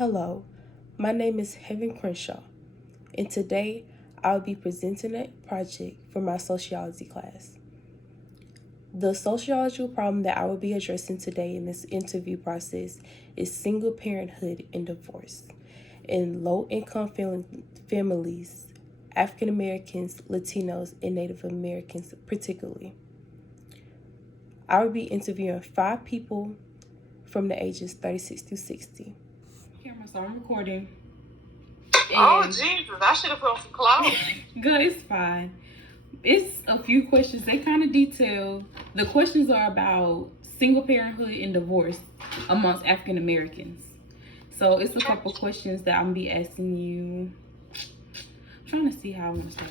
Hello, my name is Heaven Crenshaw, and today I'll be presenting a project for my sociology class. The sociological problem that I will be addressing today in this interview process is single parenthood and divorce in low income families, African Americans, Latinos, and Native Americans particularly. I will be interviewing 5 people from the ages 36 to 60. Camera, so I'm recording. Oh, Jesus, I should have put some clothes. Good, it's fine. It's a few questions. They kind of detail. The questions are about single parenthood and divorce amongst African Americans. So it's a couple questions that I'm going to be asking you. I'm trying to see how I want to start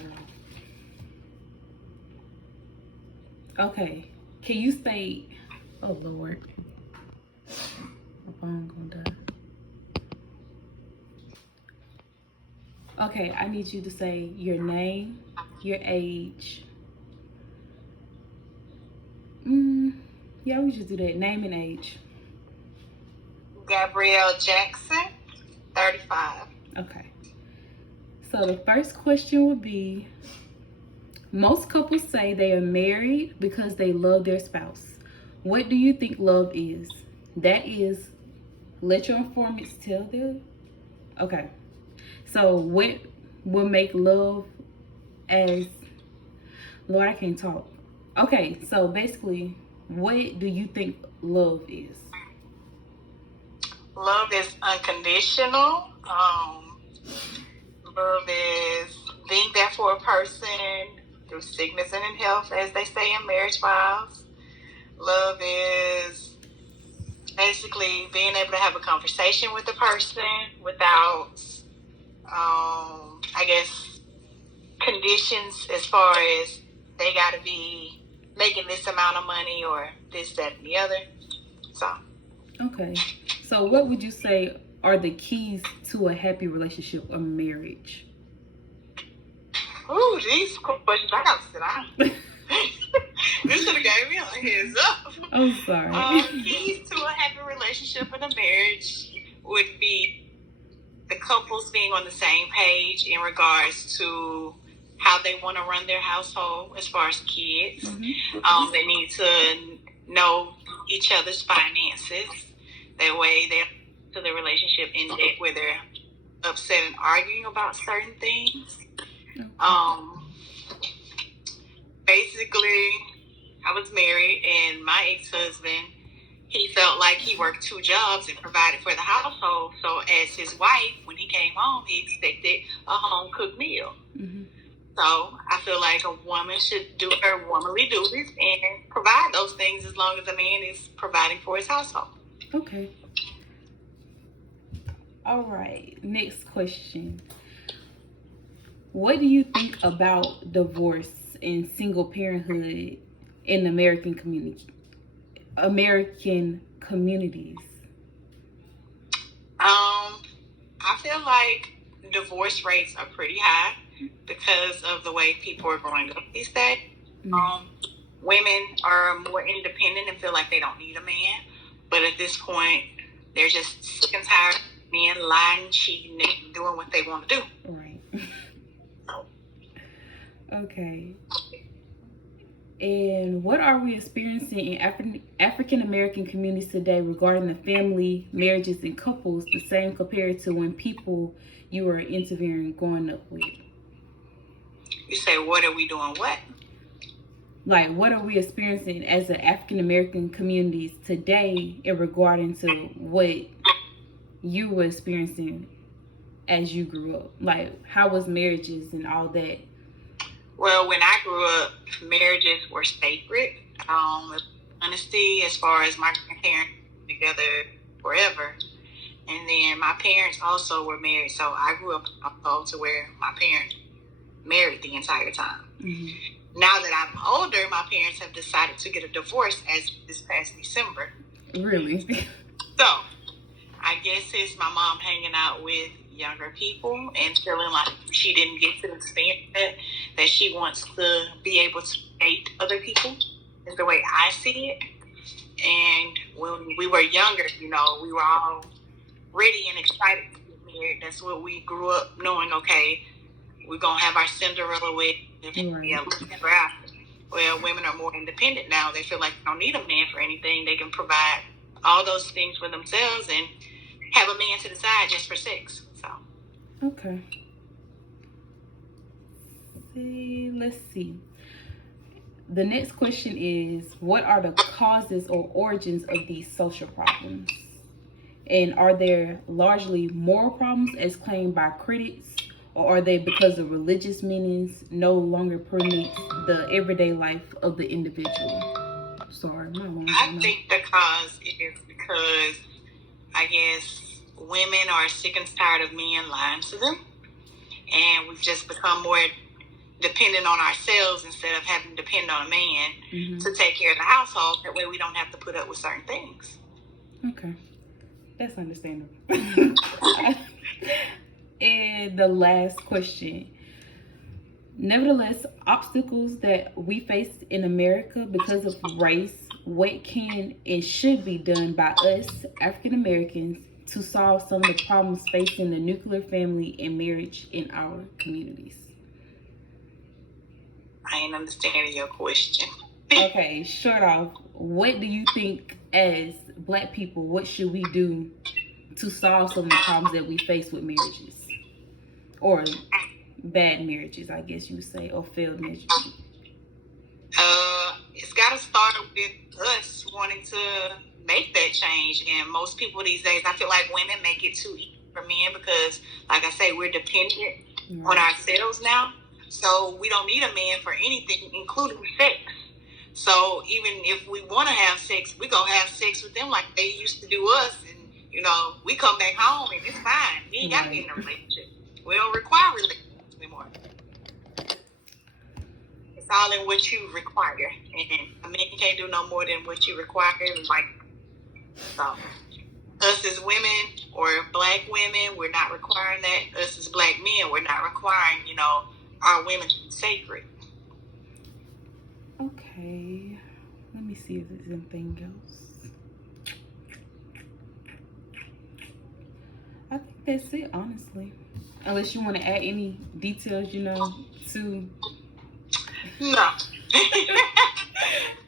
off. Okay. Can you state, oh Lord, my phone gonna die. Okay, I need you to say your name, your age. Yeah, we should do that. Name and age. Gabrielle Jackson, 35. Okay. So the first question would be, most couples say they are married because they love their spouse. What do you think love is? That is, let your informants tell them. Okay. So what will make love as, Lord, I can't talk. Okay, so basically, what do you think love is? Love is unconditional. Love is being there for a person through sickness and in health, as they say in marriage vows. Love is basically being able to have a conversation with the person without, I guess, conditions as far as they got to be making this amount of money or this, that, and the other. So. Okay. So what would you say are the keys to a happy relationship or marriage? Ooh, these questions, I got to sit down. This should have gave me a heads up. I'm sorry. Keys to a happy relationship and a marriage would be the couples being on the same page in regards to how they want to run their household as far as kids. Mm-hmm. They need to know each other's finances. That way they're to the relationship in debt where they're upset and arguing about certain things. Basically, I was married and my ex-husband, he felt like he worked 2 jobs and provided for the household. So as his wife, when he came home, he expected a home-cooked meal. Mm-hmm. So I feel like a woman should do her womanly duties and provide those things as long as a man is providing for his household. Okay. All right. Next question. What do you think about divorce and single parenthood in American communities? I feel like divorce rates are pretty high because of the way people are growing up these days. Mm-hmm. Women are more independent and feel like they don't need a man, but at this point, they're just sick and tired of men lying, cheating, and doing what they want to do. Right. Okay. And what are we experiencing in African American communities today regarding the family, marriages, and couples, the same compared to when people you were interviewing growing up with? You say, what are we doing what? Like, what are we experiencing as the African American communities today in regarding to what you were experiencing as you grew up? Like, how was marriages and all that? Well, when I grew up, marriages were sacred. Honesty, as far as my grandparents together forever. And then my parents also were married. So I grew up to where my parents married the entire time. Mm-hmm. Now that I'm older, my parents have decided to get a divorce as this past December. Really? So I guess it's my mom hanging out with younger people and feeling like she didn't get to experience that she wants to be able to date other people is the way I see it. And when we were younger, we were all ready and excited to get married. That's what we grew up knowing. Okay, we're gonna have our Cinderella wedding. Yeah, ever after. Well, women are more independent now. They feel like they don't need a man for anything. They can provide all those things for themselves and have a man to the side just for sex. So. Okay. Let's see. The next question is, what are the causes or origins of these social problems? And are there largely moral problems as claimed by critics, or are they because of religious meanings no longer permeate the everyday life of the individual? Sorry, my mom. I think the cause is because I guess women are sick and tired of men lying to them, and we've just become more dependent on ourselves instead of having to depend on a man to take care of the household. That way we don't have to put up with certain things. Okay. That's understandable. And the last question. Nevertheless, obstacles that we face in America because of race, what can and should be done by us, African Americans, to solve some of the problems facing the nuclear family and marriage in our communities? I ain't understanding your question. Okay, short off, what do you think as Black people, what should we do to solve some of the problems that we face with marriages? Or bad marriages, I guess you would say, or failed marriages? It's got to start with us wanting to make that change. And most people these days, I feel like women make it too easy for men because, like I say, we're dependent on ourselves now. So we don't need a man for anything, including sex. So even if we want to have sex, we go have sex with them like they used to do us. And, we come back home and it's fine. We ain't got to be in a relationship. We don't require relationships anymore. It's all in what you require. And a man can't do no more than what you require. So us as women or Black women, we're not requiring that. Us as Black men, we're not requiring, our women to be sacred. Okay. Let me see if there's anything else. I think that's it, honestly. Unless you want to add any details, to... No.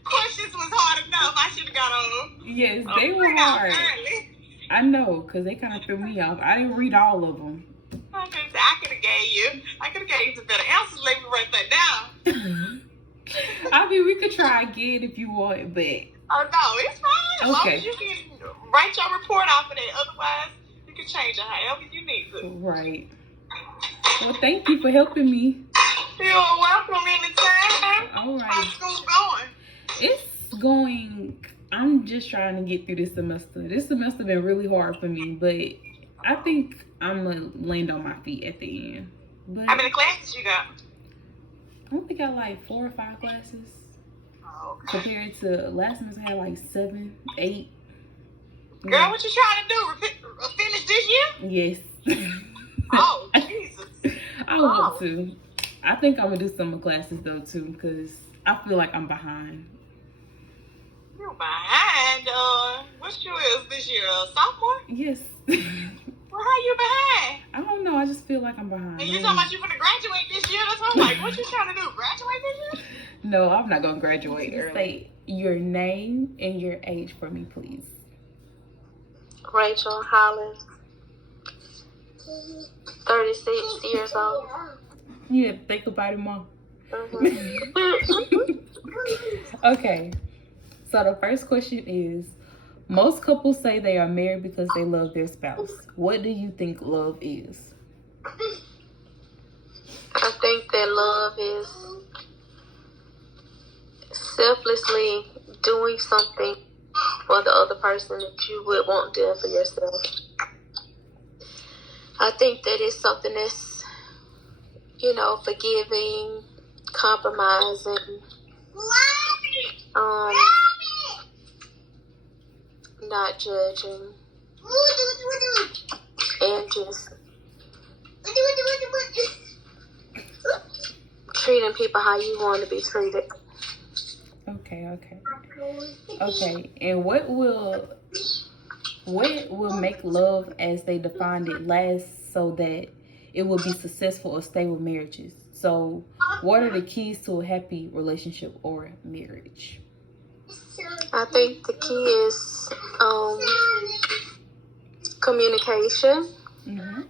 Questions was hard enough. I should have got on. Yes, they were hard. I know, because they kind of threw me off. I didn't read all of them. I could have gave you some better answers. Let me write that down. I mean, we could try again if you want, but... Oh, no, it's fine. As long Okay. as you can write your report off of that. Otherwise, you can change it however you need to. Right. Well, thank you for helping me. You're welcome anytime. All right. How's school going? It's going... I'm just trying to get through this semester. This semester been really hard for me, but I think I'm going to land on my feet at the end. But How many classes you got? I only got like 4 or 5 classes. Oh, okay. Compared to last semester, I had like 7, 8. Girl, Yeah. what you trying to do? Finish this year? Yes. Oh, Jesus. I want to. I think I'm going to do summer classes though too, because I feel like I'm behind. You're behind. What you is this year? Sophomore? Yes. Well, how you behind? I don't know. I just feel like I'm behind. And you talking about you gonna graduate this year? That's what I'm like. What you trying to do? Graduate this year? No, I'm not going to graduate early. Say your name and your age for me, please. Rachel Hollins, 36 years old. You have to think about it, Mom. Mm-hmm. Okay. So the first question is, most couples say they are married because they love their spouse. What do you think love is? I think that love is selflessly doing something for the other person that you would want done for yourself. I think that it's something that's, forgiving, compromising, not judging, and just treating people how you want to be treated. Okay. And what will What will make love as they defined it last so that it will be successful or stable marriages? So, what are the keys to a happy relationship or marriage? I think the key is communication. Mm-hmm.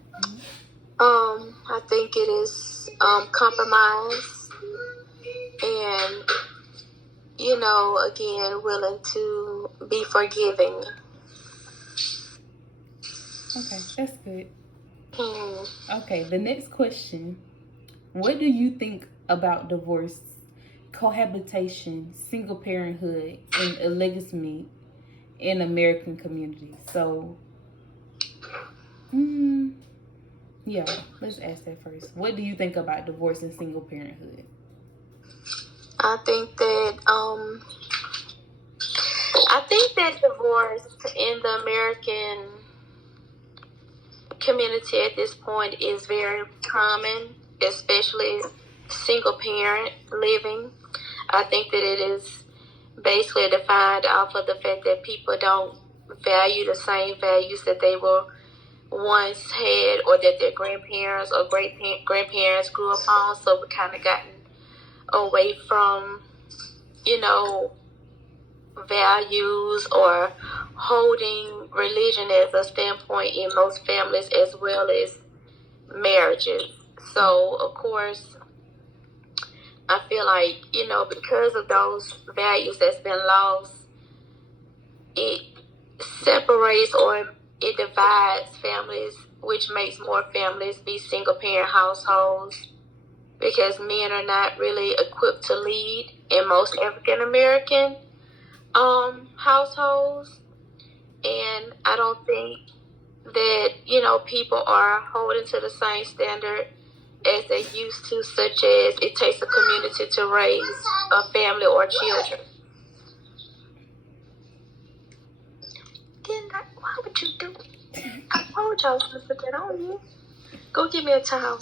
I think it is compromise and, again, willing to be forgiving. Okay, that's good. Hmm. Okay, the next question. What do you think about divorce, cohabitation, single parenthood, and illegitimacy in American communities? So, yeah, let's ask that first. What do you think about divorce and single parenthood? I think that divorce in the American community at this point is very common, especially single parent living. I think that it is basically defined off of the fact that people don't value the same values that they were once had or that their grandparents or great grandparents grew up on. So we kind of gotten away from, you know, values or holding religion as a standpoint in most families as well as marriages. So, of course, I feel like, because of those values that's been lost, it separates or it divides families, which makes more families be single parent households because men are not really equipped to lead in most African American households. And I don't think that, people are holding to the same standard as they used to, such as it takes a community to raise a family or children. Why would you do it? I told y'all to put that on you. Go get me a towel.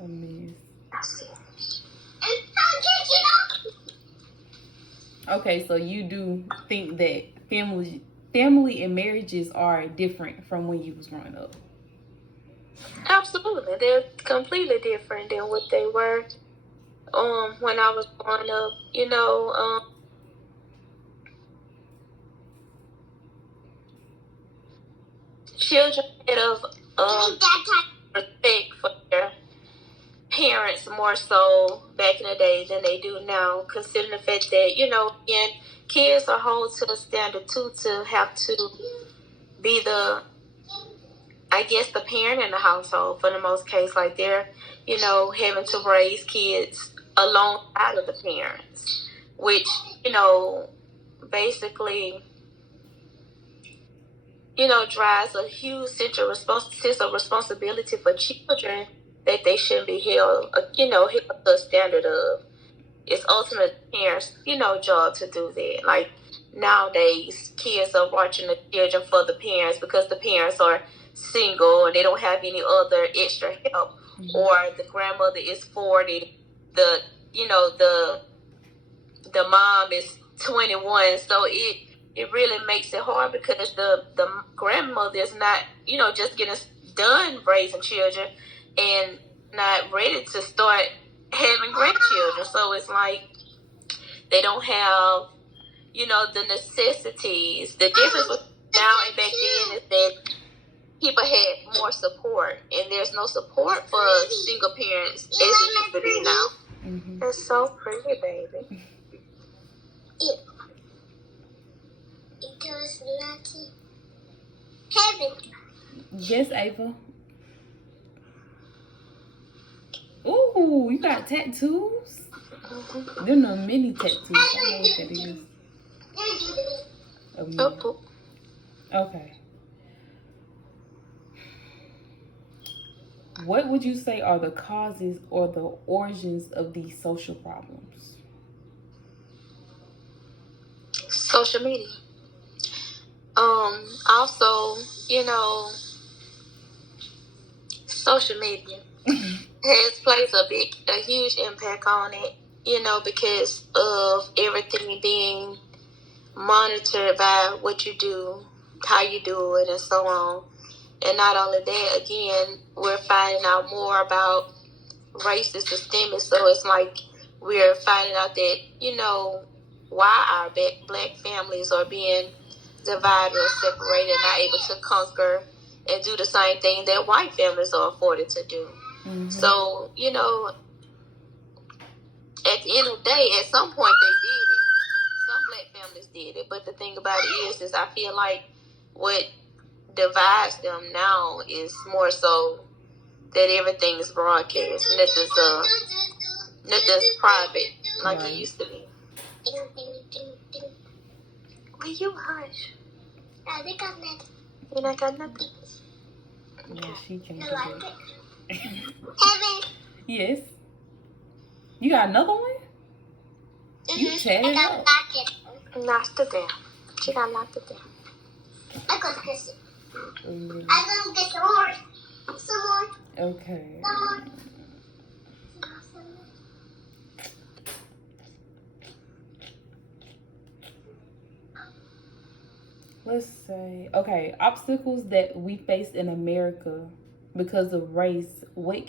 I mean, I see. okay, so you do think that family and marriages are different from when you was growing up? Absolutely. They're completely different than what they were when I was growing up. Children have respect for their parents more so back in the day than they do now, considering the fact that, again, kids are held to a standard too to have to be the parent in the household for the most case. Like they're, having to raise kids alongside of the parents, which, basically, drives a huge sense of responsibility for children that they shouldn't be held to a standard of. It's ultimately the parents, job to do that. Like nowadays, kids are watching the children for the parents because the parents are single and they don't have any other extra help, or the grandmother is 40, the mom is 21, so it really makes it hard because the grandmother is not just getting done raising children and not ready to start having grandchildren. So it's like they don't have the necessities. The difference with now and back then is that people had more support, and there's no support for single parents as it used to be now. Mm-hmm. That's so pretty, baby. It was lucky. Heaven. Yes, Ava. Ooh, you got tattoos? They're no mini tattoos. I know what that is. Okay. What would you say are the causes or the origins of these social problems? Social media. Also, social media plays a huge impact on it, because of everything being monitored by what you do, how you do it, and so on. And not only that, again, we're finding out more about race is systemic. So it's like we're finding out that, you know, why our black families are being divided or separated, not able to conquer and do the same thing that white families are afforded to do. Mm-hmm. So, you know, at the end of the day, at some point they did it. Some black families did it. But the thing about it is I feel like what divides them now is more so that everything is broadcast. Nothing's private like it used to be. Will you hush? You not got nothing? Yeah, she can do it. Yes. You got another one? Mm-hmm. You tear it up. Knocked it down. She got knocked it down. I got kiss it. Mm-hmm. I'm gonna get some more. Some more. Okay. Some more. Let's say, okay, obstacles that we face in America because of race. What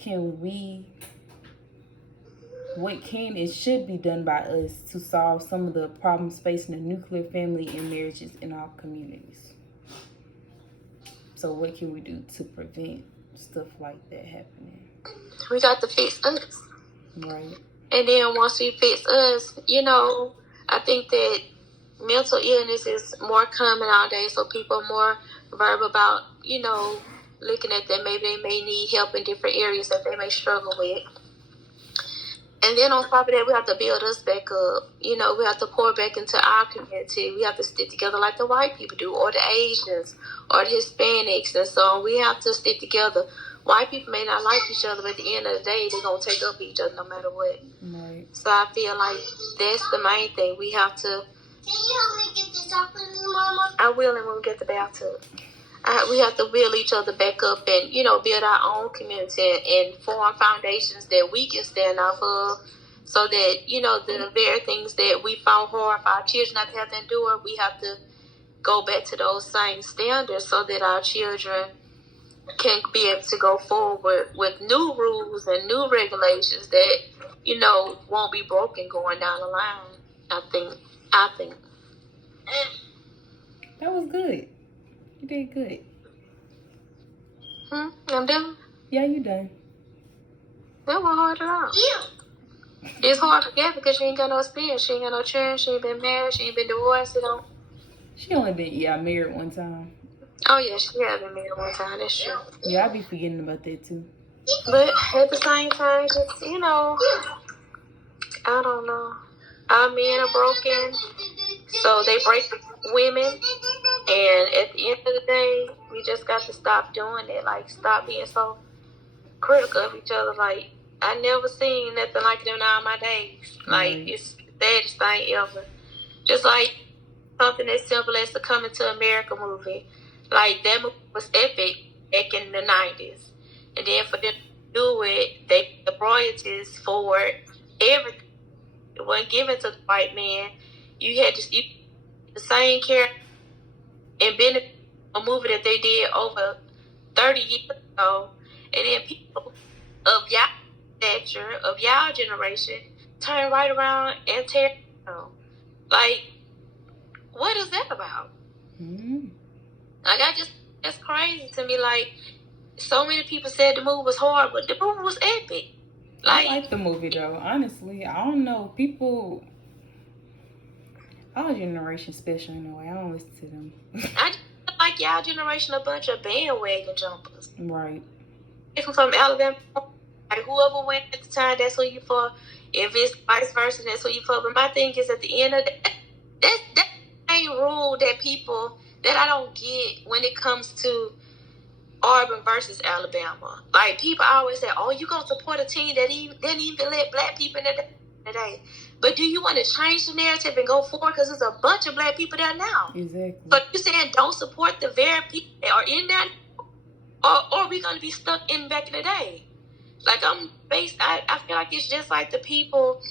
can and should be done by us to solve some of the problems facing the nuclear family and marriages in our communities? So what can we do to prevent stuff like that happening? We got to fix us. Right. And then once we fix us, you know, I think that mental illness is more common nowadays, so people are more verbal about, you know, looking at that. Maybe they may need help in different areas that they may struggle with. And then on top of that, we have to build us back up. You know, we have to pour back into our community. We have to stick together like the white people do, or the Asians, or the Hispanics, and so on. We have to stick together. White people may not like each other, but at the end of the day, they're going to take up each other no matter what. Right. So I feel like that's the main thing. We have to... Can you help me get this off of me, Mama? I will, and when we get the bathtub. We have to build each other back up and, you know, build our own community and form foundations that we can stand off of so that, you know, the very things that we found hard for our children not to have to endure, we have to go back to those same standards so that our children can be able to go forward with new rules and new regulations that, you know, won't be broken going down the line, I think. That was good. You did good. I'm done? Yeah, you done. That was hard at all. You. It's hard to get because she ain't got no experience. She ain't got no children. She ain't been married. She ain't been divorced. You know. She only been, married one time. Oh, yeah, she has been married one time. That's true. Yeah, I be forgetting about that, too. But at the same time, just, you know, I don't know. Our men are broken, so they break women. And at the end of the day, we just got to stop doing it. Like, stop being so critical of each other. Like, I never seen nothing like them in all my days. Like, it's the saddest thing ever. Just like something as simple as the Coming to America movie. Like, that movie was epic back in the 90s. And then for them to do it, the royalties for everything. It wasn't given to the white man. You had to the same character and benefit a movie that they did over 30 years ago. And then people of y'all stature, of y'all generation, turn right around and tear it down. Like, what is that about? Mm-hmm. Like, that's crazy to me. Like, so many people said the movie was hard, but the movie was epic. I like the movie, though. Honestly, I don't know. People, our generation special in a way. I don't listen to them. I just feel like y'all generation a bunch of bandwagon jumpers. Right. If I'm from Alabama, like whoever went at the time, that's who you for. If it's vice versa, that's who you for. But my thing is, at the end of the day, that's the main rule that people, that I don't get when it comes to Auburn versus Alabama. Like, people always say, oh, you gonna support a team that didn't even let black people in the day. But do you want to change the narrative and go forward? Because there's a bunch of black people there now. Exactly. But you saying don't support the very people that are in there, or are we gonna be stuck in back in the day? Like, I feel like it's just like the people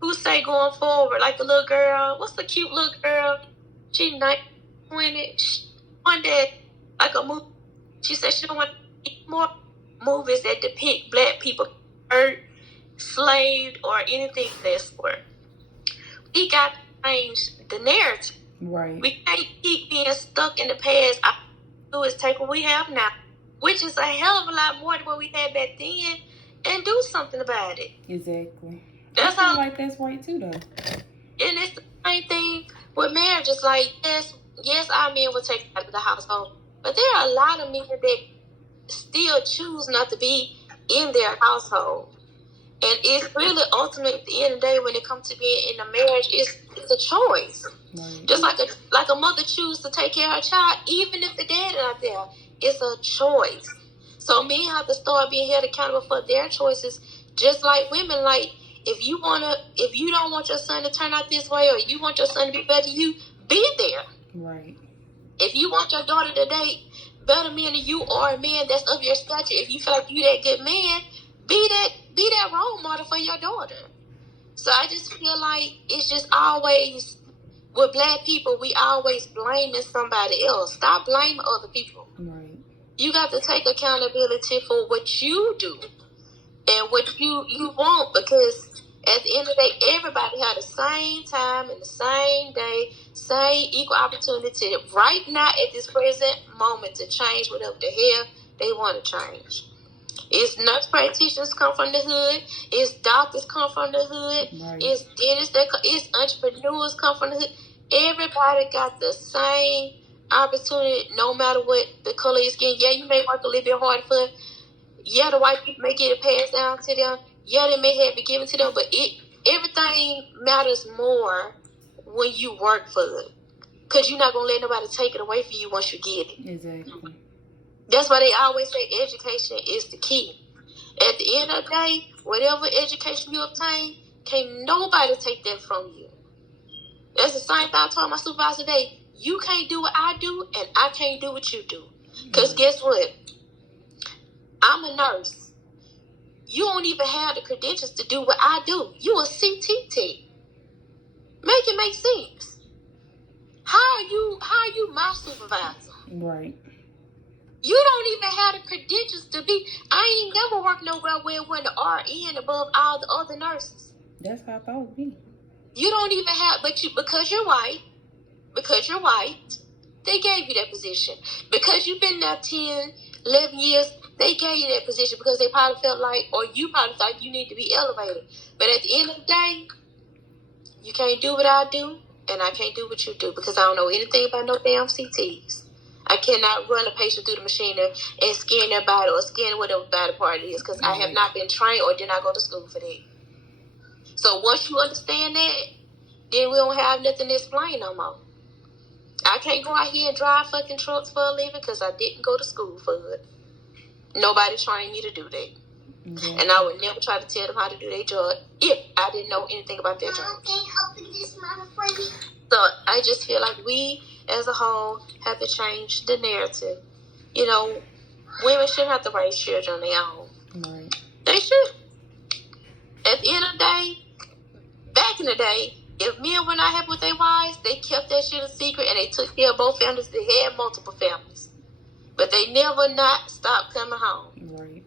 who say going forward, like the little girl. What's the cute little girl She 20. One day, like a movie. She said she don't want more movies that depict black people hurt, slaved, or anything of that sort. We got to change the narrative. Right. We can't keep being stuck in the past. All we do is take what we have now, which is a hell of a lot more than what we had back then, and do something about it. Exactly. That's I feel how. like that's right too, though. And it's the same thing with marriage. It's like, yes, our men will take out of the household, but there are a lot of men that still choose not to be in their household. And it's really ultimately at the end of the day, when it comes to being in a marriage, it's a choice. Right. Just like a mother chooses to take care of her child, even if the dad is not there, it's a choice. So men have to start being held accountable for their choices, just like women. Like, if you don't want your son to turn out this way, or you want your son to be better than you, be there. Right. If you want your daughter to date better men than you, or a man that's of your stature, if you feel like you that good man, be that role model for your daughter. So I just feel like it's just always, with black people, we always blaming somebody else. Stop blaming other people. Right. You got to take accountability for what you do and what you want, because at the end of the day, everybody had the same time and the same day, same equal opportunity right now at this present moment to change whatever the hell they want to change. It's nurse practitioners come from the hood. It's doctors come from the hood. Right. It's dentists it's entrepreneurs come from the hood. Everybody got the same opportunity, no matter what the color is skin. Yeah, you may work a little bit hard for it. Yeah, the white people may get it passed down to them. Yeah, they may have it given to them, but everything matters more when you work for it, because you're not gonna let nobody take it away from you once you get it. Exactly. That's why they always say education is the key. At the end of the day, whatever education you obtain, can't nobody take that from you. That's the same thing I told my supervisor today. You can't do what I do, and I can't do what you do. Because guess what? I'm a nurse. You don't even have the credentials to do what I do. You a CTT. Make it make sense. How are you my supervisor? Right. You don't even have the credentials to be. I ain't never worked nowhere where it wasn't an RN above all the other nurses. That's how I thought it would be. You don't even have, because you're white, they gave you that position. Because you've been there 10, 11 years, they gave you that position because they probably felt like, or you probably thought you need to be elevated. But at the end of the day, you can't do what I do, and I can't do what you do, because I don't know anything about no damn CTs. I cannot run a patient through the machine and scan their body or scan whatever body part it is, because I have not been trained or did not go to school for that. So once you understand that, then we don't have nothing to explain no more. I can't go out here and drive fucking trucks for a living because I didn't go to school for it. Nobody trained me to do that. Mm-hmm. And I would never try to tell them how to do their job if I didn't know anything about their job. So I just feel like we as a whole have to change the narrative. You know, women shouldn't have to raise children on their own. Right. They should. At the end of the day, back in the day, if men were not happy with their wives, they kept that shit a secret and they took care of both families. They had multiple families. But they never not stopped coming home. Right.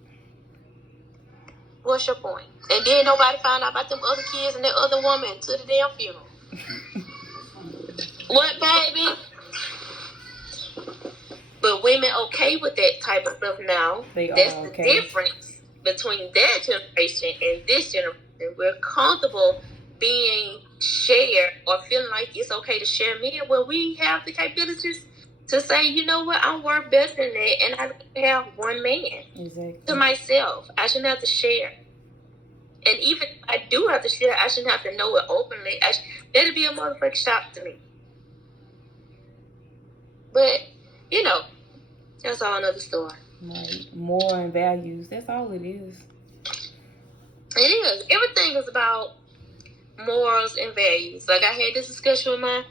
What's your point? And then nobody found out about them other kids and that other woman to the damn funeral. What, baby? But women okay with that type of stuff now. That's the difference between that generation and this generation. We're comfortable being shared or feeling like it's okay to share men when we have the capabilities to say, you know what, I'm worth better than that, and I have one man to myself. I shouldn't have to share. And even if I do have to share, I shouldn't have to know it openly. That'd be a motherfucking shock to me. But, you know, that's all another story. Right. Moral and values. That's all it is. It is. Everything is about morals and values. Like, I had this discussion with my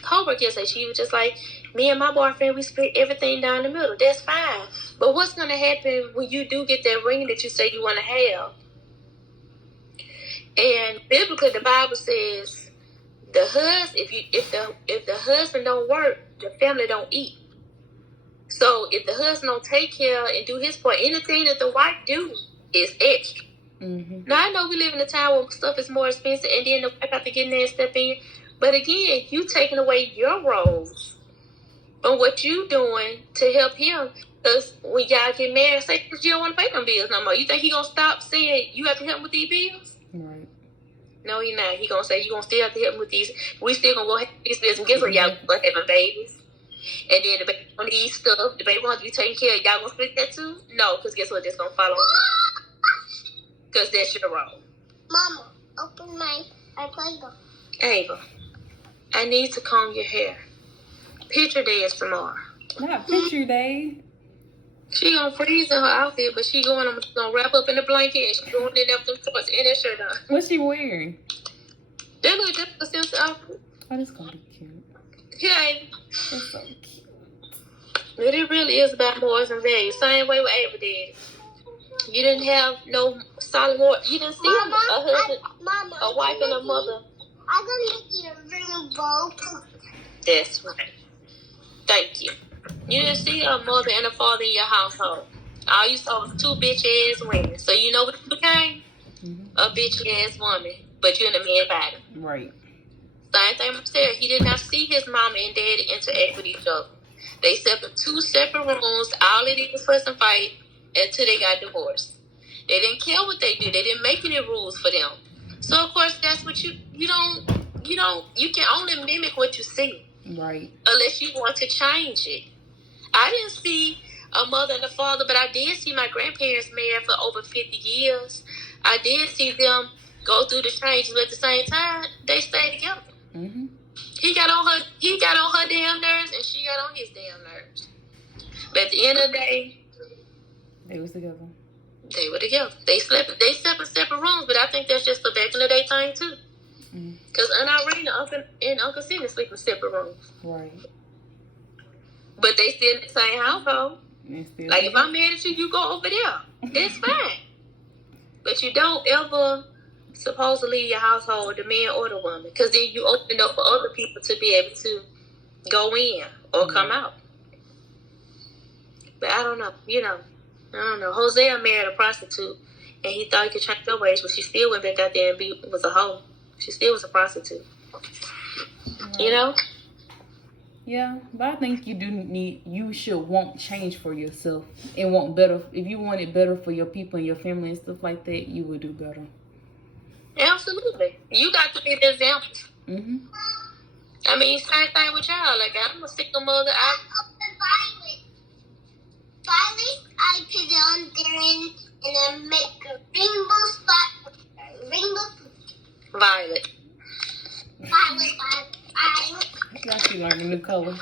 coworker yesterday. She was just like, me and my boyfriend, we split everything down the middle. That's fine. But what's going to happen when you do get that ring that you say you want to have? And biblically, the Bible says, The husband, if the husband don't work, the family don't eat. So if the husband don't take care and do his part, anything that the wife do is extra. Mm-hmm. Now I know we live in a time where stuff is more expensive, and then the wife have to get in there and step in. But again, you taking away your roles on what you doing to help him. Because when y'all get married, say you don't want to pay them bills no more. You think he gonna stop saying you have to help him with these bills? Right. No, he not. He gonna say you gonna still have to help him with these. We still gonna go have these bills. And guess what? Y'all gonna have babies. And then the baby gonna need stuff. The baby gonna have to be taken care of. Y'all gonna split that too? No, because guess what? That's gonna fall on him. Because that's your role. Mama, open my Play-Doh. Ava, I need to comb your hair. Picture day is tomorrow. Not picture day. She gonna freeze in her outfit, but she gonna wrap up in a blanket and she going in there with them shorts and that shirt on. What's she wearing? That look just a simple outfit. Oh, that's gonna be cute. Yeah, Ava. That's so cute. But it really is about morals and values. Same way with Ava did. You didn't have no solid moral. You didn't see a husband, a wife, and a mother. I'm gonna make you a rainbow. That's right. Thank you. You didn't see a mother and a father in your household. All you saw was two bitch ass women. So you know what you became? Mm-hmm. A bitch ass woman. But you're in a man body. Right. Same thing with Sarah. He did not see his mama and daddy interact with each other. They slept in two separate rooms. All they did was fuss and fight until they got divorced. They didn't care what they did. They didn't make any rules for them. So of course that's what you can only mimic what you see. Right. Unless you want to change it. I didn't see a mother and a father, but I did see my grandparents married for over 50 years. I did see them go through the changes, but at the same time, they stayed together. Mm-hmm. He got on her damn nerves, and she got on his damn nerves. But at the end of the day, They was together. they were together. They slept in separate rooms, but I think that's just the back in the day thing too. Because Aunt Irene and Uncle Sidney sleep in separate rooms. Right. But they still in the same household. Like if I'm mad at you, you go over there. That's fine. But you don't ever supposed to leave your household, the man or the woman, because then you open up for other people to be able to go in or come out. But I don't know. I don't know. Hosea married a prostitute, and he thought he could change her ways, but she still went back out there and was a hoe. She still was a prostitute. Right. Yeah, but I think you should want change for yourself and want better. If you want it better for your people and your family and stuff like that, you would do better. Absolutely. You got to be the example. Mm-hmm. I mean, same thing with y'all. Like, I'm a single mother. Violet, I put it on there and then make a rainbow spot. Violet. Now she learned a new color.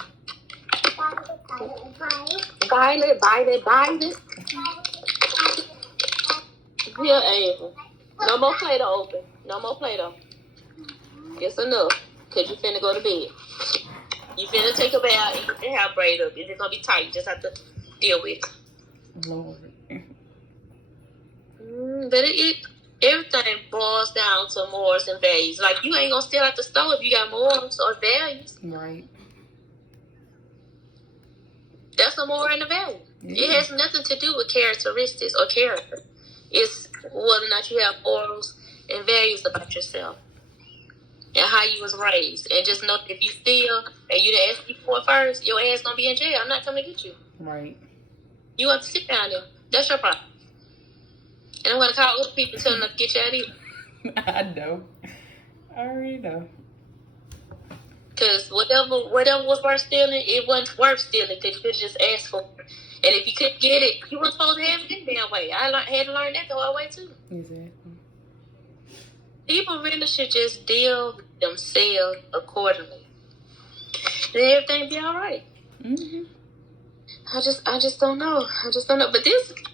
Violet. Here, Ava. No more Play-Doh open. No more Play-Doh. It's enough. Because you finna go to bed. You finna take a bath and get your hair braided up. It's gonna be tight. You just have to deal with it. Lord. But everything boils down to morals and values. Like, you ain't gonna steal at the store if you got morals or values. Right. That's a moral and a value. Yeah. It has nothing to do with characteristics or character. It's whether or not you have morals and values about yourself and how you was raised. And just know that if you steal and you didn't ask me for it first, your ass gonna be in jail. I'm not coming to get you. Right. You have to sit down there. That's your problem. And I'm gonna call other people and tell them not to get you out either. I know. I already know. Because whatever was worth stealing, it wasn't worth stealing because you could just ask for it. And if you couldn't get it, you weren't supposed to have it any damn way. I had to learn that the whole way too. Exactly. People really should just deal with themselves accordingly. Then everything be all right. Mm-hmm. I just don't know. But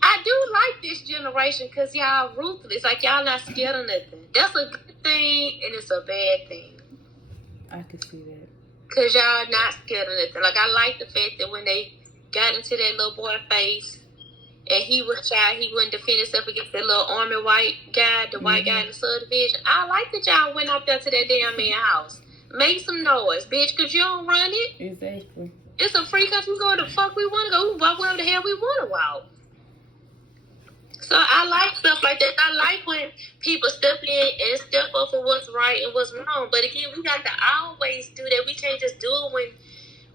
I do like this generation because y'all ruthless. Like, y'all not scared of nothing. That's a good thing and it's a bad thing. I can see that. Because y'all not scared of nothing. Like, I like the fact that when they got into that little boy face and he was shy, he wouldn't defend himself against that little army white guy, the white guy in the subdivision. I like that y'all went up there to that damn man's house. Make some noise, bitch, because you don't run it. Exactly. It's a free country. We go where the fuck we want to go. We walk wherever the hell we want to walk. So I like stuff like that. I like when people step in and step up for what's right and what's wrong. But again, we got to always do that. We can't just do it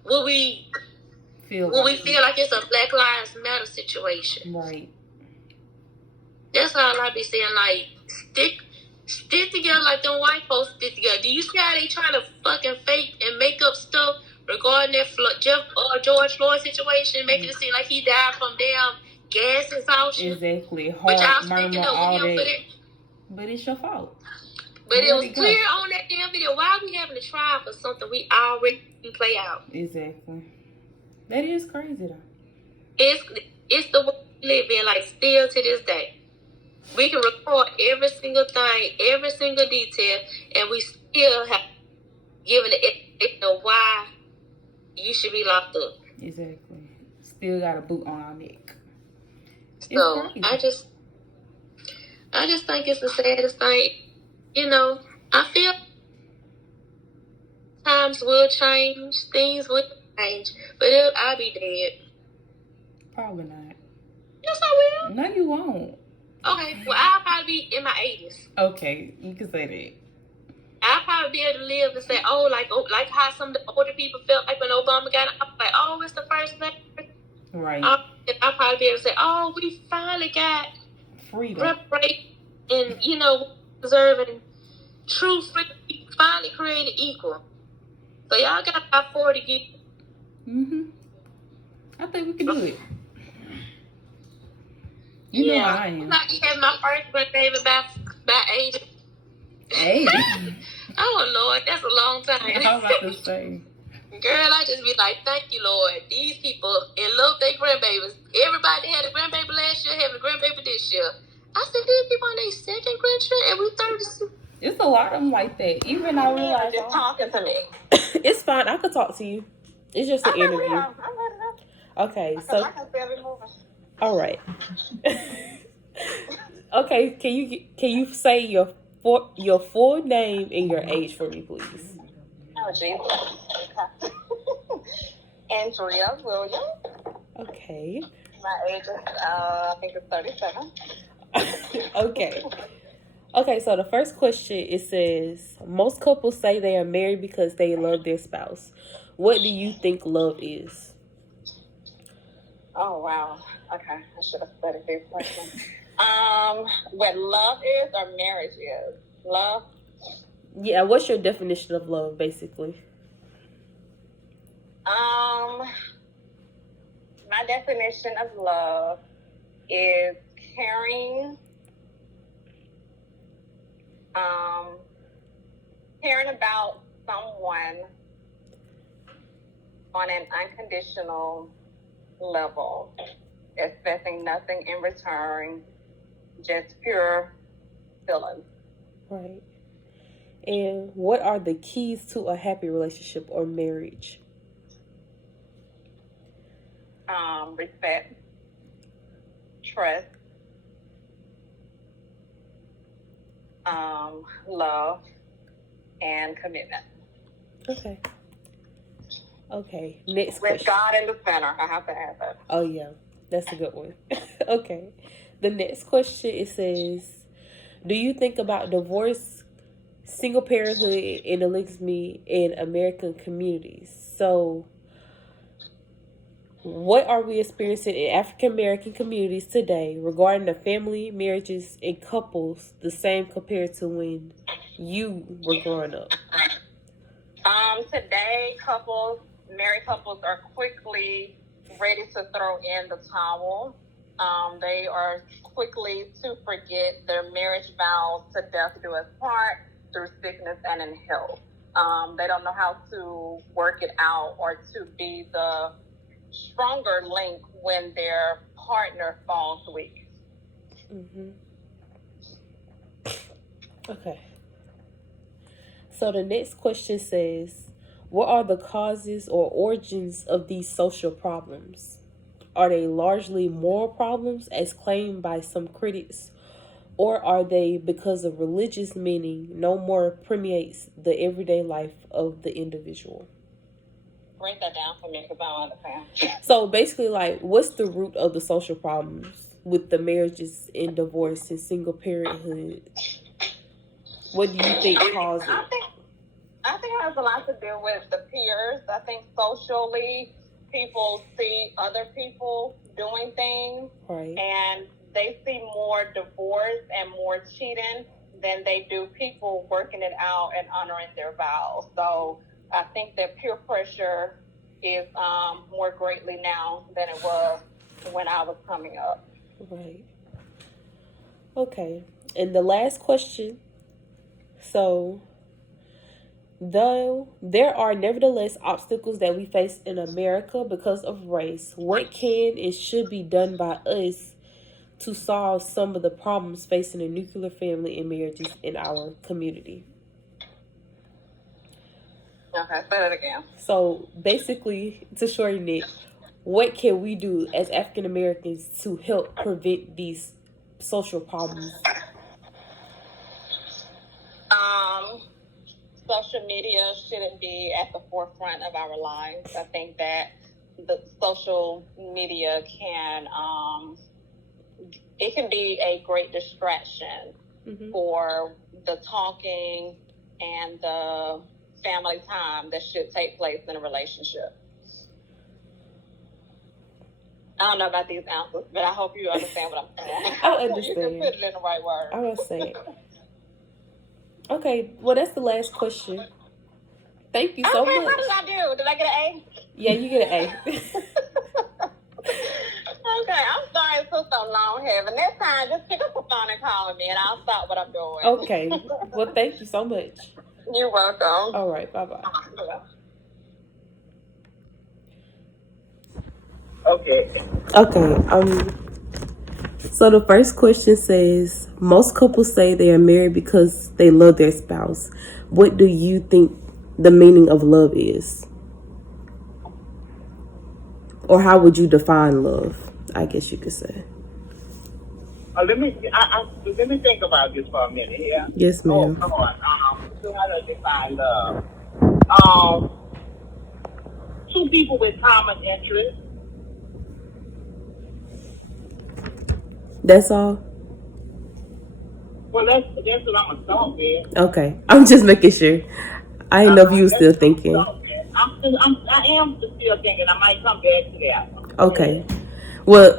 when we feel like it's a Black Lives Matter situation. Right. That's all I be saying. Like, stick together like them white folks stick together. Do you see how they trying to fucking fake and make up stuff regarding that George Floyd situation, making it seem like he died from damn gas exhaustion? Exactly. Which I was thinking of him for that. But it's your fault. But it was clear on that damn video. Why are we having to try for something we already play out? Exactly. That is crazy though. It's the way we live in, like, still to this day. We can record every single thing, every single detail, and we still have given the explanation of why you should be locked up. Exactly. Still got a boot on our neck. So I just think it's the saddest thing. You know, I feel times will change, things will change, but I'll be dead. Probably not. Yes, I will. No, you won't. Okay, well, I'll probably be in my 80s. Okay, you can say that. I'll probably be able to live and say, like how some of the older people felt like when Obama got up, like, oh, it's the first thing. Right. I'll probably be able to say, oh, we finally got freedom. Reparation and, you know, deserving true freedom, finally created equal. So y'all got about 40 years. Mm-hmm. I think we can do it. You know how I am. I had my first grandbaby by 80. 80? Oh, Lord, that's a long time. I was about to say. Girl, I just be like, thank you, Lord. These people love their grandbabies. Everybody had a grandbaby last year, having a grandbaby this year. I said, these people on their second grandchild, and we 36. It's a lot of them like that. Even I realize just talking to me. It's fine. I could talk to you. It's just an interview. I'm ready to Okay, so. I can barely move. All right. Okay, can you say your full name and your age for me, please? Oh, Jesus. Andrea Williams. Okay. My age is, I think it's 37. Okay. Okay, so the first question, it says, most couples say they are married because they love their spouse. What do you think love is? Oh, wow. Okay, I should have studied this question. What love is or marriage is? Love? Yeah, what's your definition of love, basically? My definition of love is caring, caring about someone on an unconditional level, expecting nothing in return, just pure feelings. Right. And what are the keys to a happy relationship or marriage? Respect, trust, love, and commitment. Okay. Next With question. God in the center. I have to add that. Oh, yeah. That's a good one. Okay. The next question, it says, do you think about divorce, single parenthood, and polygamy in American communities? So, what are we experiencing in African American communities today regarding the family, marriages, and couples the same compared to when you were growing up? Today, married couples are quickly ready to throw in the towel. They are quickly to forget their marriage vows to death do us part, through sickness and in health. They don't know how to work it out or to be the stronger link when their partner falls weak. Mm-hmm. Okay. So the next question says, what are the causes or origins of these social problems? Are they largely moral problems as claimed by some critics, Or are they because of religious meaning no more permeates the everyday life of the individual? Break that down for me because I don't understand. So basically, like, what's the root of the social problems with the marriages and divorce and single parenthood? What do you think caused it? I think it has a lot to do with the peers. I think socially, people see other people doing things, Right. and they see more divorce and more cheating than they do people working it out and honoring their vows. So I think that peer pressure is more greatly now than it was when I was coming up. Right. Okay. And the last question. So, though there are nevertheless obstacles that we face in America because of race, what can and should be done by us to solve some of the problems facing the nuclear family and marriages in our community? Okay, say that again. So basically, to shorten it, what can we do as African Americans to help prevent these social problems? Social media shouldn't be at the forefront of our lives. I think that the social media it can be a great distraction for the talking and the family time that should take place in a relationship. I don't know about these answers, but I hope you understand what I'm saying. I understand. You can put it in the right words. I will say it. Okay, well, that's the last question. Thank you so much. What did I do? Did I get an A? Yeah, you get an A. Okay, I'm sorry it took so long here, but next time just pick up the phone and call me and I'll stop what I'm doing. Okay, well, thank you so much. You're welcome. All right, bye-bye. Okay. So the first question says, most couples say they are married because they love their spouse. What do you think the meaning of love is? Or how would you define love, I guess you could say. Let me think about this for a minute here. Yes, ma'am. Oh, come on. So how do I define love? Two people with common interests. That's all? Well, that's what I'm gonna start with. Okay, I'm just making sure. I didn't know if you were still thinking. I am still thinking. I might come back to that. Okay. Well,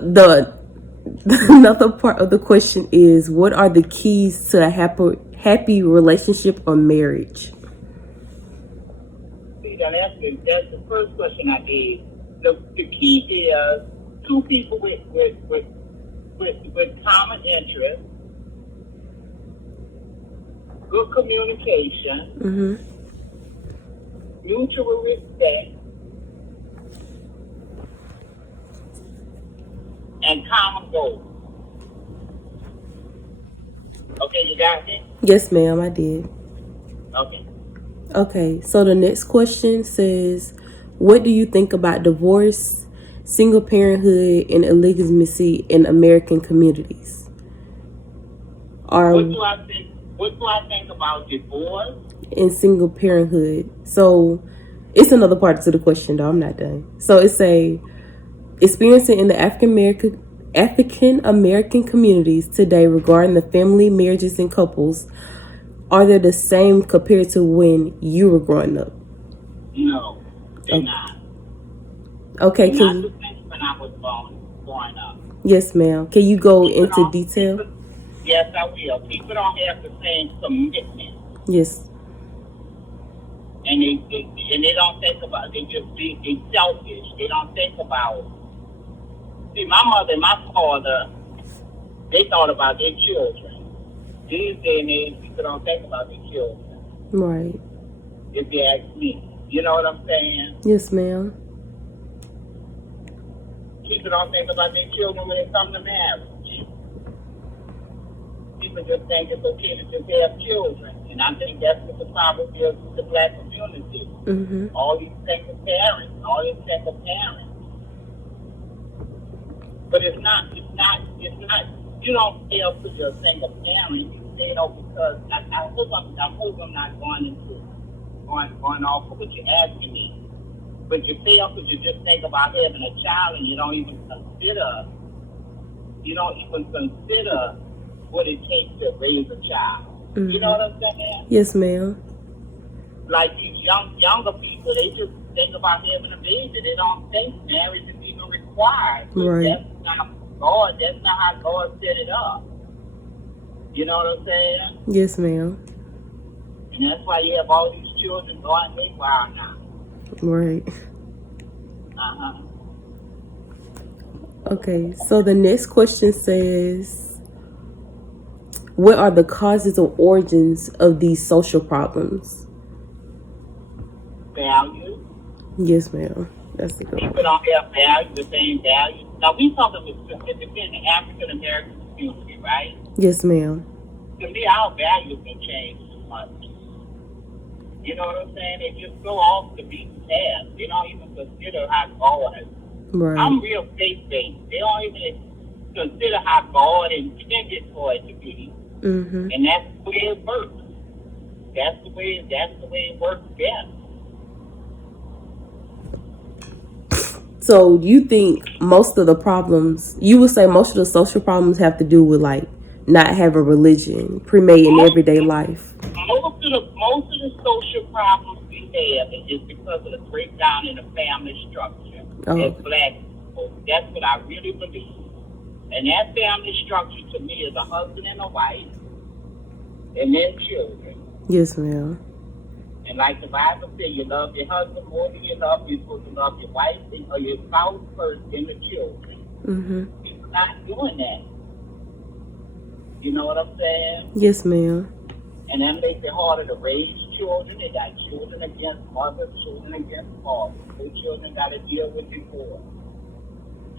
another part of the question is, what are the keys to a happy relationship or marriage? See, that's the first question I gave. The key is two people with common interests, good communication, mutual respect, and common goals. Okay, you got it? Yes, ma'am, I did. Okay, so the next question says, what do you think about divorce, single parenthood, and illegitimacy in American communities? What do I think about divorce? And single parenthood. So it's another part to the question, though. I'm not done. So it's experiencing in the African American communities today regarding the family, marriages, and couples. Are they the same compared to when you were growing up? No, they're not. Okay, they're not the same when I was growing up. Yes, ma'am. Can you go into detail? Yes, I will. People don't have the same commitment. Yes. And they don't think about, they selfish. They don't think about. See, my mother and my father, they thought about their children. These days and age, people don't think about their children. Right. If you ask me. You know what I'm saying? Yes, ma'am. People don't think about their children when it comes to marriage. People just think it's okay to just have children. And I think that's what the problem is with the black community. All these single parents. But it's not you don't fail because you're a single parent. You fail because I hope I'm not going off of what you're asking me. But you fail because you just think about having a child and you don't even consider what it takes to raise a child. Mm-hmm. You know what I'm saying? Yes, ma'am. Like these younger people, they just think about having a baby. They don't think marriage is even required. Right. That's not how God set it up. You know what I'm saying? Yes, ma'am. And that's why you have all these children going haywire now. Right. Uh-huh. Okay, so the next question says, what are the causes or origins of these social problems? Values. Yes, ma'am. That's the good one. People don't have values, the same values. Now, we talking specifically in the African American community, right? Yes, ma'am. To me, our values have changed too much. You know what I'm saying? They just go off the beaten path. They don't even consider how God is. Right. I'm real faith-based. They don't even consider how God intended for it to be. Mm-hmm. And that's the way it works. That's the way it works best. So you think most of the problems, you would say most of the social problems have to do with like not having religion pre-made in everyday life? Most of the social problems we have is because of the breakdown in the family structure. As black people, that's what I really believe. And that family structure to me is a husband and a wife, and then children. Yes, ma'am. And like the Bible says, you love your husband more than you're supposed to love your wife or your spouse first, then the children. Mm-hmm. People not doing that. You know what I'm saying? Yes, ma'am. And that makes it harder to raise children. They got children against mothers, children against fathers. So children got to deal with divorce.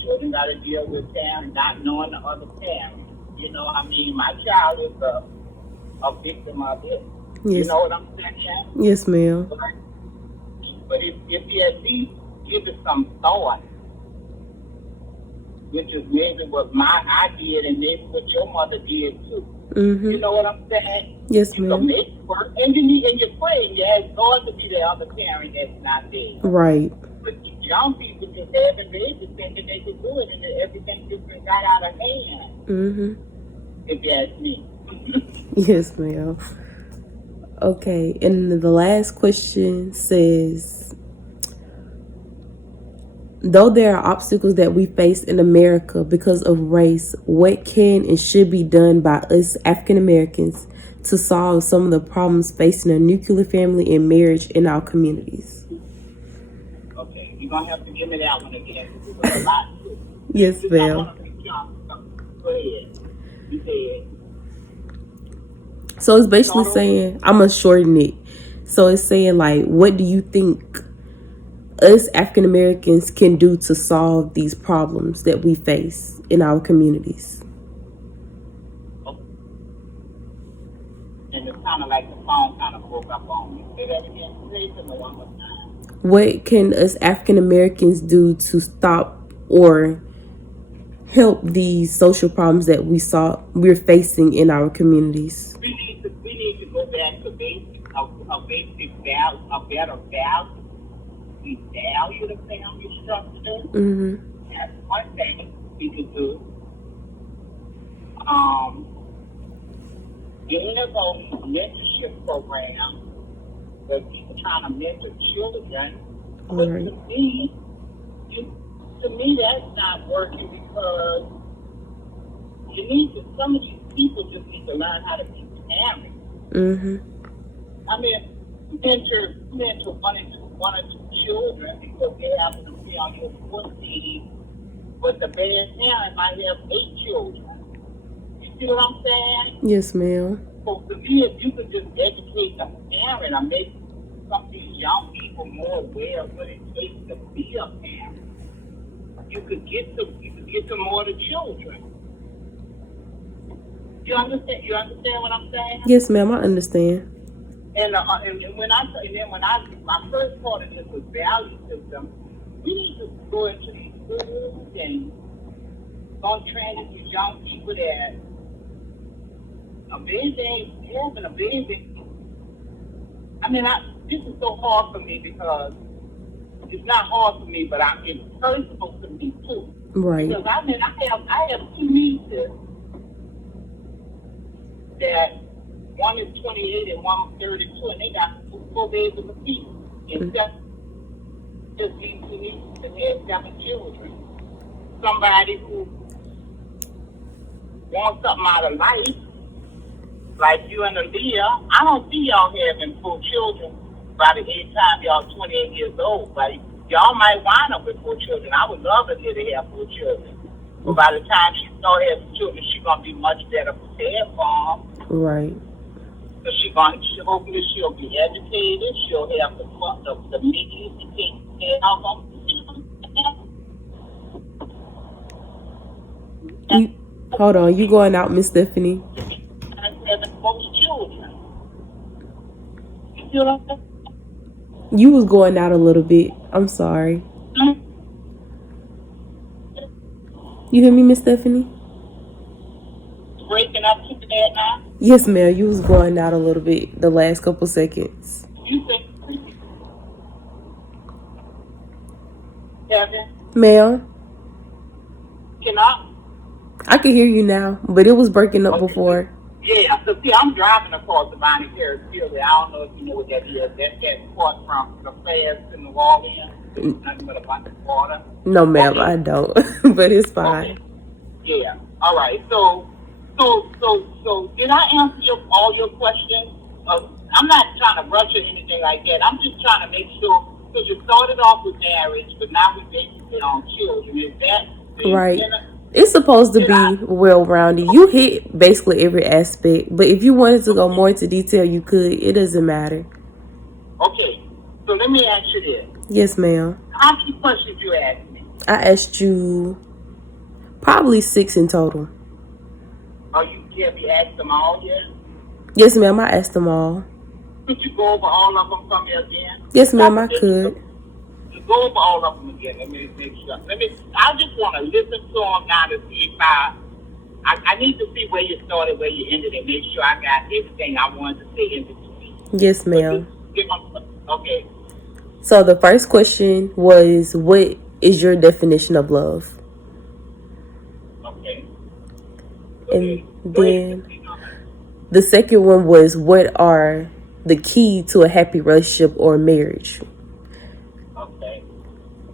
Children got to deal with parents not knowing the other parent. You know, I mean, my child is a victim of it. Yes. You know what I'm saying? Yes, ma'am. But if you at least give it some thought, which is maybe what I did and maybe what your mother did too. Mm-hmm. You know what I'm saying? Yes, you ma'am. Can make it work, and you pray, and you ask God to be the other parent that's not there. Right. But young people just having babies thinking they could do it, and everything just got out of hand. Mm-hmm. If you ask me. Yes, ma'am. Okay, and the last question says, though there are obstacles that we face in America because of race, what can and should be done by us African Americans to solve some of the problems facing a nuclear family and marriage in our communities? Okay, you're going to have to give me that one again because it was a lot too. Yes, ma'am. Go ahead. You said. So it's basically saying, I'm going to shorten it. So it's saying, like, what do you think us African Americans can do to solve these problems that we face in our communities? And it's kind of like the phone kind of broke up on me. Say that again. Say it to me one more time. What can us African Americans do to stop or help these social problems that we're facing in our communities? We need to go back to basic value, a better value. We value the family structure. Mm-hmm. That's one thing we could do. There's a mentorship program where people trying to mentor children. But right. to me, that's not working because some of these people just need to learn how to be parents. Mm-hmm. I mean, mentor one or two children because they happen to be on your sports team, but the bad parent might have 8 children. You see what I'm saying? Yes, ma'am. So to me, if you could just educate the parent and make some of these young people more aware of what it takes to be a parent, you could get to more of the children. You understand what I'm saying? Yes, ma'am, I understand. And when my first part of this was value system, we need to go into these schools and gonna train these young people that having a baby. I mean, this is so hard for me because it's not hard for me, but it's personal to me too. Right. Because I have two nieces that one is 28 and one is 32, and they got 4 days of a piece. And just these two nieces and they have 7 children. Somebody who wants something out of life, like you and Aaliyah, I don't see y'all having 4 children by the time y'all 28 years old. Like, y'all might wind up with 4 children. I would love Aaliyah to have 4 children. But by the time she starts having children, she's going to be much better prepared for them. Right. So hopefully she'll be educated. She'll have the means to take care of them. Hold on, you going out, Miss Stephanie? Having most children. You feel like that? You was going out a little bit. I'm sorry. You hear me, Miss Stephanie? Breaking up too bad now? Yes, ma'am. You was going out a little bit the last couple seconds. You think, Kevin? Ma'am? Can I can hear you now, but it was breaking up before. Yeah, so see, I'm driving across the Bonnie Terrace Field. I don't know if you know what that is. That's that part from the flares to New Orleans. It's nothing but a bunch of water. No, ma'am, Okay. I don't. But it's fine. Okay. Yeah. All right. So did I answer all your questions? I'm not trying to rush or anything like that. I'm just trying to make sure, because you started off with marriage, but now we're basically on children. Is that right? It's supposed to be well-rounded. You hit basically every aspect, but if you wanted to go more into detail, you could. It doesn't matter. Okay. So let me ask you this. Yes, ma'am. How many questions you asked me? I asked you probably 6 in total. Oh, have you asked them all yet? Yes, ma'am. I asked them all. Could you go over all of them for me again? Yes, ma'am. I could. Go over all of them again. Let me make sure. I just want to listen to them now to see if I need to see where you started, where you ended, and make sure I got everything I wanted to say in between. Yes, ma'am. Okay. So the first question was, what is your definition of love? Okay. And then the second one was, what are the key to a happy relationship or marriage? Okay.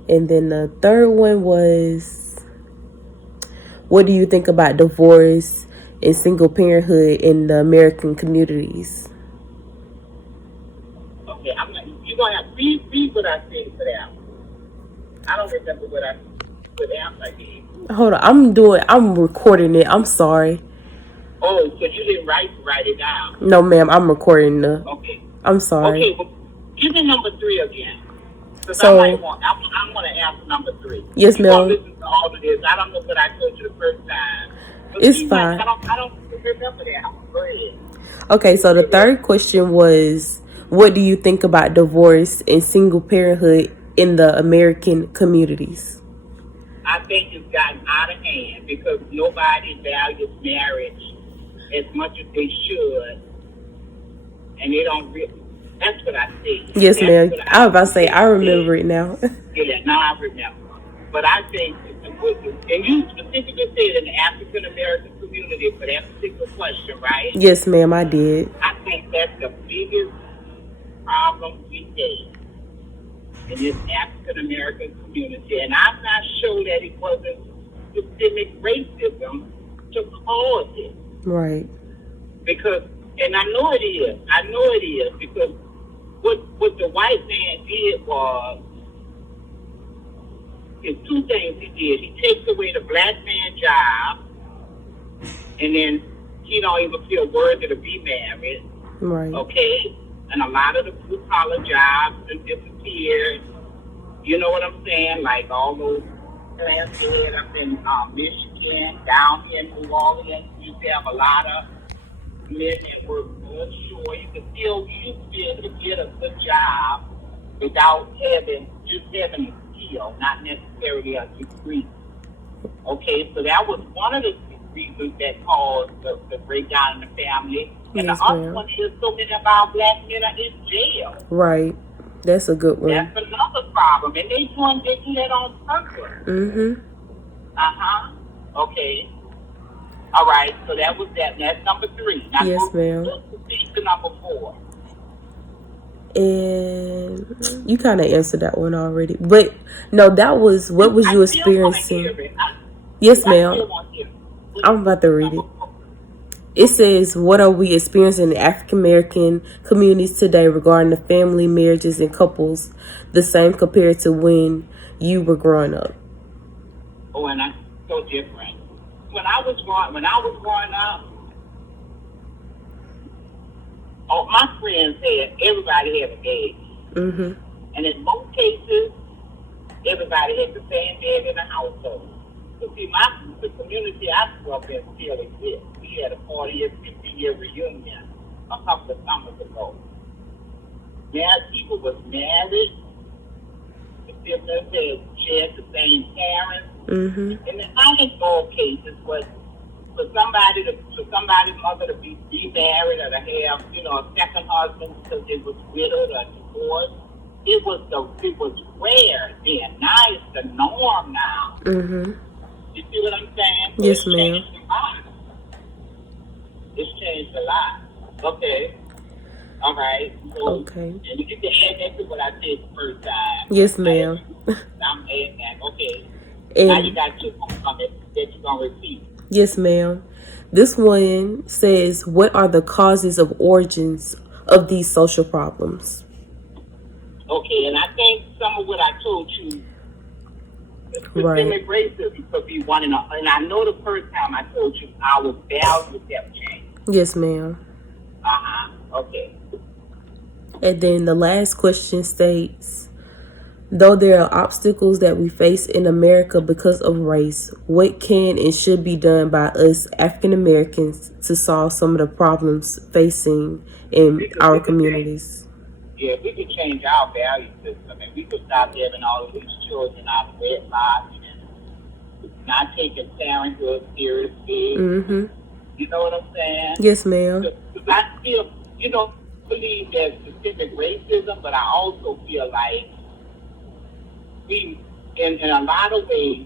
And then the third one was, what do you think about divorce and single parenthood in the American communities? Okay, you're going to have to read what I said for that. I don't remember what else I gave. Hold on, I'm recording it. I'm sorry. Oh, so you didn't write it down? No, ma'am, I'm recording the. Okay. I'm sorry. Okay, well, give me number 3 again. So, I want to answer number 3. Yes, ma'am. Listen to all of this. I don't know what I told you the first time. But it's fine. Like, I don't remember that. Go ahead. Okay, so the third question was, what do you think about divorce and single parenthood in the American communities? I think it's gotten out of hand because nobody values marriage as much as they should, and they don't really. That's what I think. Yes, ma'am. I was about to say, I remember it now. Yeah, now I remember. But I think, and you specifically said in the African American community for that particular question, right? Yes, ma'am, I did. I think that's the biggest problem we face in this African American community. And I'm not sure that it wasn't systemic racism to cause it. Right. Because, and I know it is, because what the white man did was, is 2 things he did. He takes away the black man's job, and then he don't even feel worthy to be married. Right. Okay? And a lot of the blue-collar jobs have disappeared. You know what I'm saying? Like all those plants here up in Michigan, down here in New Orleans, you have a lot of men that work good. Sure, you used to be able to get a good job without having a skill, not necessarily a degree. Okay, so that was one of the reasons that caused the breakdown in the family. And Yes, the other ma'am. one is so many of our black men are in jail. Right. That's a good one. That's another problem. And they do that on purpose. Mm-hmm. Uh-huh. Okay. All right, so that was that. That's number 3. Now Yes, ma'am. go to number 4. And you kind of answered that one already. But no, that was what was you experiencing? Yes, ma'am. I'm about to read it. It says, what are we experiencing in African American communities today regarding the family, marriages, and couples the same compared to when you were growing up? Oh, and that's so different. When I was growing up, my friends everybody had a bed. Mm-hmm. And in most cases, everybody had the same bed in the household. So see, the community I grew up in still exists. We had a 40 or 50-year reunion a couple of summers ago. People was married. The siblings shared the same parents. Mm-hmm. And in all cases, was for somebody's mother to be remarried or to have, a second husband because they was widowed or divorced. It was rare then. Now it's the norm now. Mm-hmm. You see what I'm saying? So Yes, ma'am. It's changed a lot. Okay. All right. So, Okay. And you can add that to what I did the first time. Yes, ma'am. I'm adding that. Okay. And now you got 2 more comments that you're going to repeat. yes, ma'am. This one says, what are the causes of origins of these social problems? Okay, and I think some of what I told you, systemic racism could be one and I know the first time I told you our values have changed. Yes, ma'am. Okay. And then the last question states, though there are obstacles that we face in America because of race, what can and should be done by us African Americans to solve some of the problems facing in our communities? We could change our value system, and we could stop having all of these children out of wedlock and not taking parenthood seriously. Mm-hmm. You know what I'm saying? Yes, ma'am. Because I still, believe there's specific racism, but I also feel like we, in a lot of ways,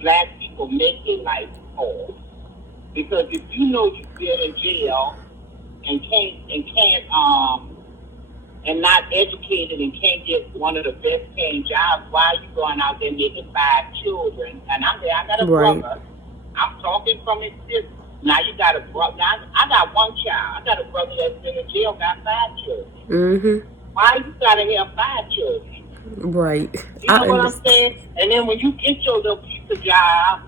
black people make their life hard. Because if you know you've been in jail and not educated and can't get one of the best paying jobs, why are you going out there making 5 children? And I got a brother. I'm talking from experience. Now you got a brother. Now I got 1 child. I got a brother that's been in jail, got 5 children. Mm-hmm. Why you gotta have 5 children? Right. You know what I'm saying? And then when you get your little piece of job,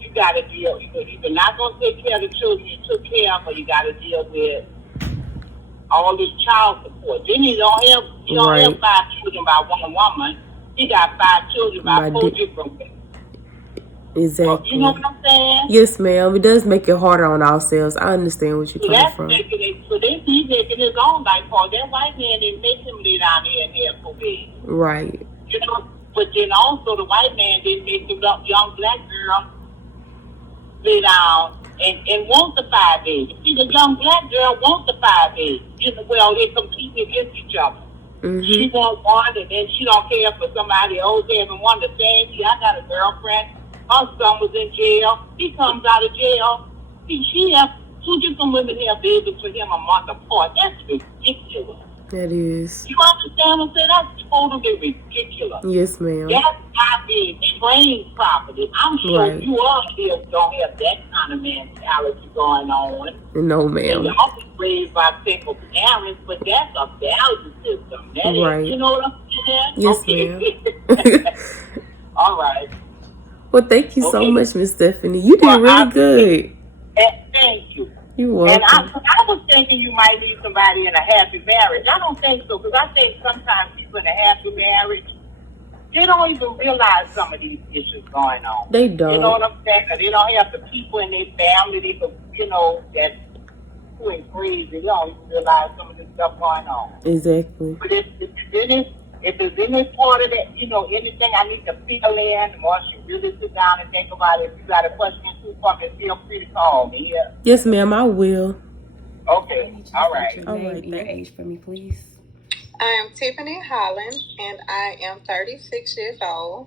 you gotta deal. You're either not gonna take care of the children you took care of, or you gotta deal with all this child support. Then you don't have 5 children by one woman. He got 5 children by 4 different women. Exactly. You know what I'm saying? Yes, ma'am. It does make it harder on ourselves. I understand what you're coming from. So he's making his own life hard. That white man didn't make him lay down there and have for bed. Right. But then also the white man didn't make the young black girl lay down and want the 5 babies. See, the young black girl wants the 5 babies. Well, they're competing against each other. Mm-hmm. She wants one, and then she don't care for somebody else having one the same. See, I got a girlfriend. Her son was in jail. He comes out of jail. She has 2 different women have babies for him a month apart. That's ridiculous. That is. You understand what I'm saying? That's totally ridiculous. Yes, ma'am. That's not being trained properly. I'm sure you all still don't have that kind of mentality going on. No, ma'am. Y'all was raised by single parents, but that's a value system. That is, you know what I'm saying? Yes, ma'am. All right. Well, thank you so much, Miss Stephanie. You did really good. Thank you. You're welcome. And I was thinking you might need somebody in a happy marriage. I don't think so, because I think sometimes people in a happy marriage, they don't even realize some of these issues going on. They don't. You know what I'm saying? They don't have the people in their family, that's going crazy. They don't even realize some of this stuff going on. Exactly. But it is if there's any part of that, anything I need to fill in, once you really sit down and think about it, if you got a question too for me, feel free to call me. Yeah. Yes, ma'am, I will. Okay. All right. Your name and your age for me, please. I am Tiffany Holland, and I am 36 years old.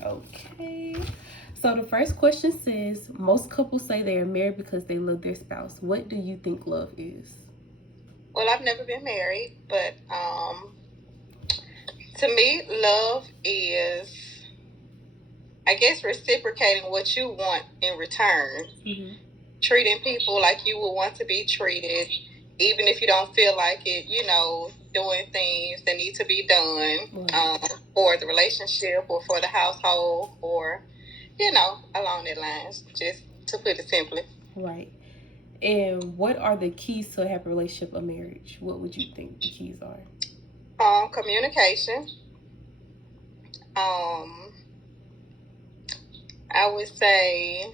Okay. So the first question says, most couples say they are married because they love their spouse. What do you think love is? Well, I've never been married, but to me, love is, I guess, reciprocating what you want in return. Mm-hmm. Treating people like you would want to be treated, even if you don't feel like it, doing things that need to be done for the relationship or for the household or, along that lines, just to put it simply. Right. And what are the keys to a happy relationship or marriage? What would you think the keys are? Communication. I would say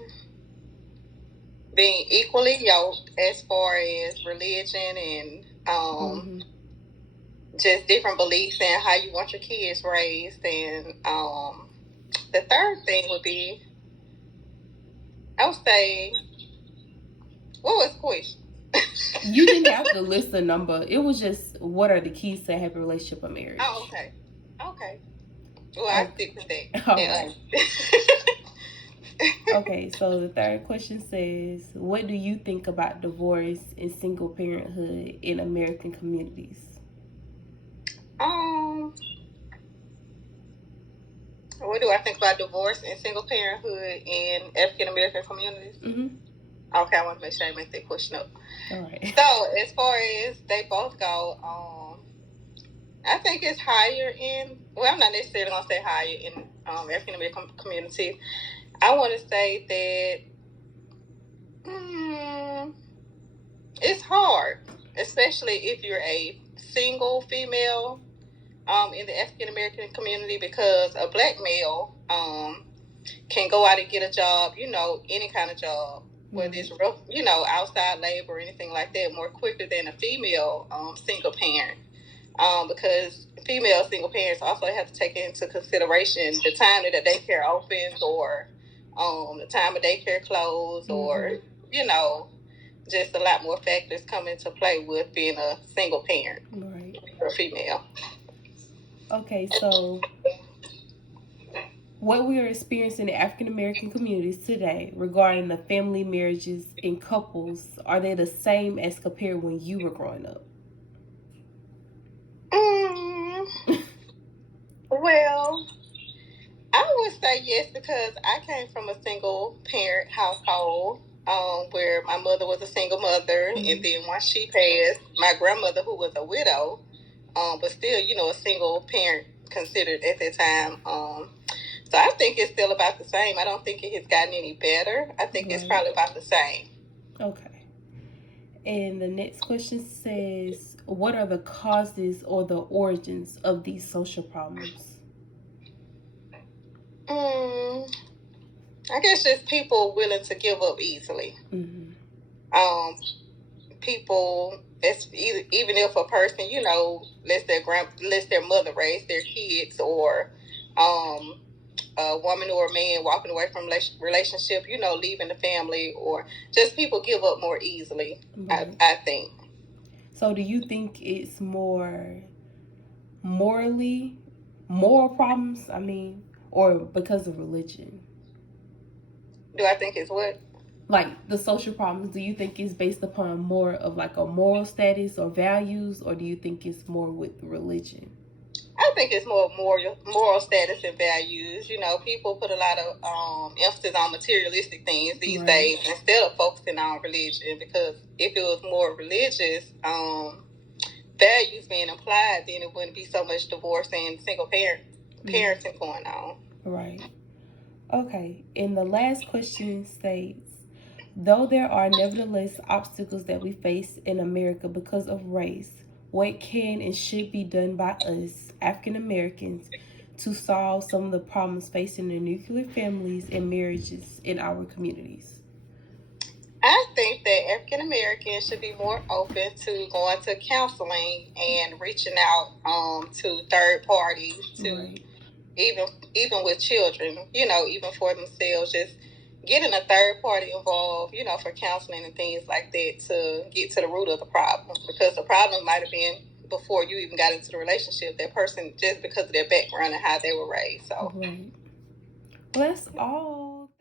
being equally yoked as far as religion and just different beliefs and how you want your kids raised. And the third thing would be, I would say, what was the question? You didn't have to list a number. It was just, what are the keys to a happy relationship or marriage? Oh, okay. Okay. Well, I stick with that. All right. Okay, so the third question says, what do you think about divorce and single parenthood in American communities? What do I think about divorce and single parenthood in African American communities? Mm-hmm. Okay, I want to make sure I make that question up. All right. So, as far as they both go, I think it's higher in, well, I'm not necessarily going to say higher in African American communities. I want to say that it's hard, especially if you're a single female in the African American community, because a black male can go out and get a job, any kind of job, whether it's outside labor or anything like that, more quicker than a female single parent. Because female single parents also have to take into consideration the time that the daycare opens, or the time of daycare closed, or just a lot more factors come into play with being a single parent, right, or female. Okay, so what we are experiencing in African American communities today regarding the family marriages in couples, are they the same as compared when you were growing up? Well, I would say yes, because I came from a single parent household where my mother was a single mother, and then once she passed, my grandmother, who was a widow, but still, a single parent considered at that time. So I think it's still about the same. I don't think it has gotten any better. I think it's probably about the same. Okay. And the next question says, what are the causes or the origins of these social problems? I guess just people willing to give up easily. People, even if a person, lets their mother raise their kids, or a woman or a man walking away from relationship, leaving the family, or just people give up more easily, I think. So do you think it's more moral problems, or because of religion? Do I think it's what? Like the social problems, do you think it's based upon more of like a moral status or values, or do you think it's more with religion? I think it's more moral status and values. People put a lot of emphasis on materialistic things these days instead of focusing on religion, because if it was more religious values being applied, then it wouldn't be so much divorce and single parenting going on. Right. Okay. And the last question states, though there are nevertheless obstacles that we face in America because of race, what can and should be done by us, African Americans, to solve some of the problems facing the nuclear families and marriages in our communities? I think that African Americans should be more open to going to counseling and reaching out to third parties, to Right. even with children, even for themselves, just getting a third party involved, for counseling and things like that to get to the root of the problem, because the problem might have been before you even got into the relationship, that person, just because of their background and how they were raised. So Right. Well, that's all